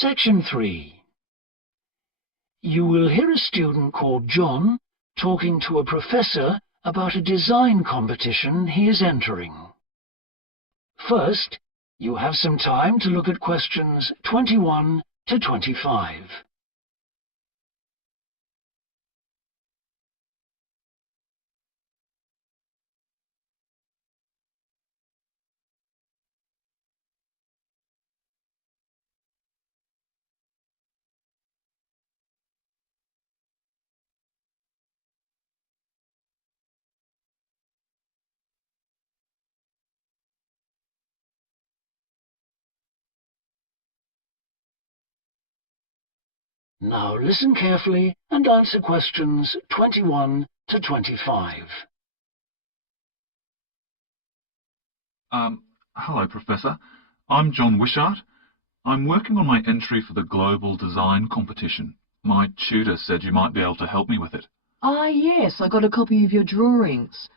Section 3. You will hear a student called John talking to a professor about a design competition he is entering. First, you have some time to look at questions 21 to 25. Now listen carefully and answer questions 21 to 25. Hello, Professor. I'm John Wishart. I'm working on my entry for the Global Design Competition. My tutor said you might be able to help me with it. Ah, yes, I got a copy of your drawings.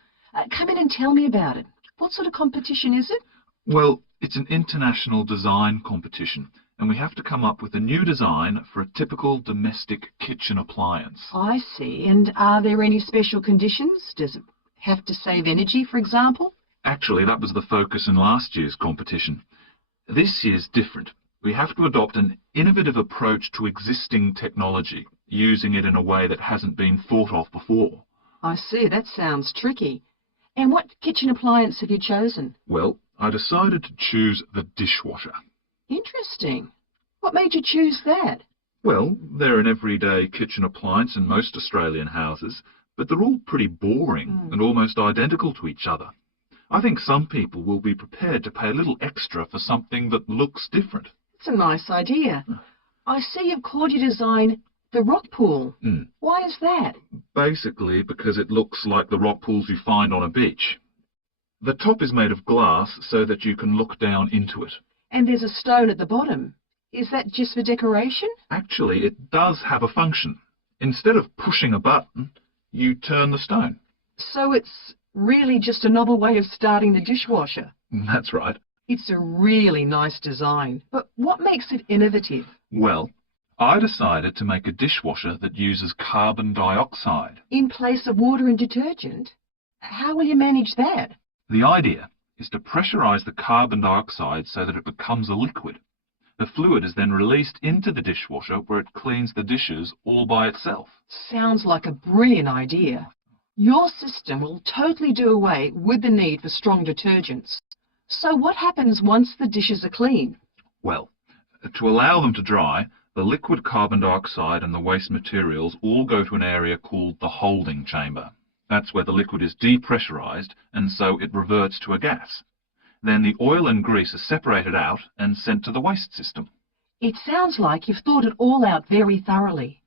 Come in and tell me about it. What sort of competition is it? Well, it's an international design competition, and we have to come up with a new design for a typical domestic kitchen appliance. I see. And are there any special conditions? Does it have to save energy, for example? Actually, that was the focus in last year's competition. This year's different. We have to adopt an innovative approach to existing technology, using it in a way that hasn't been thought of before. I see. That sounds tricky. And what kitchen appliance have you chosen? Well, I decided to choose the dishwasher. Interesting. What made you choose that? Well, they're an everyday kitchen appliance in most Australian houses, but they're all pretty boring and almost identical to each other. I think some people will be prepared to pay a little extra for something that looks different. It's a nice idea. I see you've called your design the rock pool. Why is that? Basically because it looks like the rock pools you find on a beach. The top is made of glass so that you can look down into it. And there's a stone at the bottom. Is that just for decoration? Actually, it does have a function. Instead of pushing a button, you turn the stone. So it's really just a novel way of starting the dishwasher. That's right. It's a really nice design. But what makes it innovative? Well, I decided to make a dishwasher that uses carbon dioxide. In place of water and detergent? How will you manage that? The idea is to pressurize the carbon dioxide so that it becomes a liquid. The fluid is then released into the dishwasher where it cleans the dishes all by itself. Sounds like a brilliant idea. Your system will totally do away with the need for strong detergents. So what happens once the dishes are clean? Well, to allow them to dry, the liquid carbon dioxide and the waste materials all go to an area called the holding chamber. That's where the liquid is depressurized, and so it reverts to a gas. Then the oil and grease are separated out and sent to the waste system. It sounds like you've thought it all out very thoroughly.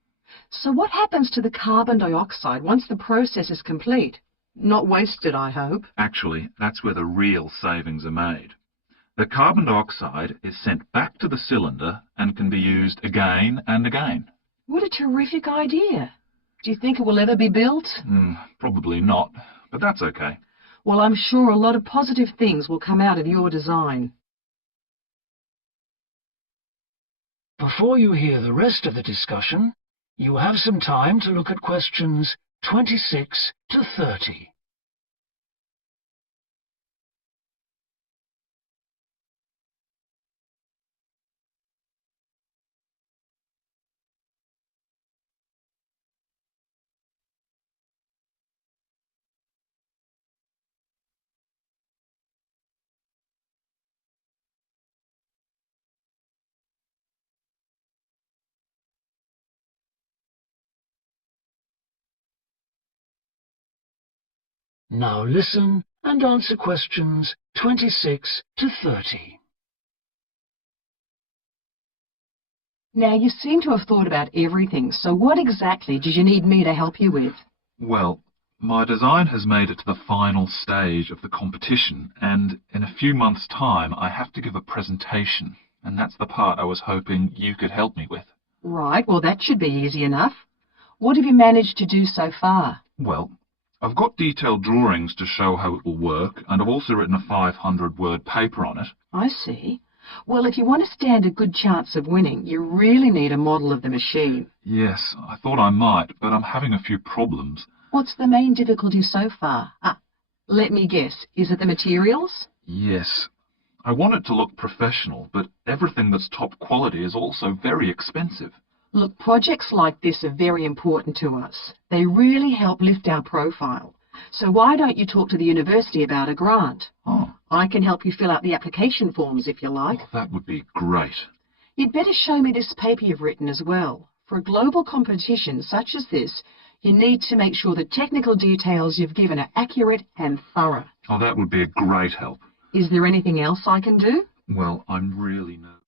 So what happens to the carbon dioxide once the process is complete? Not wasted, I hope. Actually, that's where the real savings are made. The carbon dioxide is sent back to the cylinder and can be used again and again. What a terrific idea. Do you think it will ever be built? Probably not, but that's okay. Well, I'm sure a lot of positive things will come out of your design. Before you hear the rest of the discussion, you have some time to look at questions 26 to 30. Now listen and answer questions 26 to 30. Now, you seem to have thought about everything, so what exactly did you need me to help you with? Well, my design has made it to the final stage of the competition, and in a few months' time I have to give a presentation, and that's the part I was hoping you could help me with. Right, well, that should be easy enough. What have you managed to do so far? Well, I've got detailed drawings to show how it will work, and I've also written a 500-word paper on it. I see. Well, if you want to stand a good chance of winning, you really need a model of the machine. Yes, I thought I might, but I'm having a few problems. What's the main difficulty so far? Let me guess. Is it the materials? Yes. I want it to look professional, but everything that's top quality is also very expensive. Look, projects like this are very important to us. They really help lift our profile. So why don't you talk to the university about a grant? Oh. I can help you fill out the application forms if you like. Oh, that would be great. You'd better show me this paper you've written as well. For a global competition such as this, you need to make sure the technical details you've given are accurate and thorough. Oh, that would be a great help. Is there anything else I can do? Well, I'm really nervous.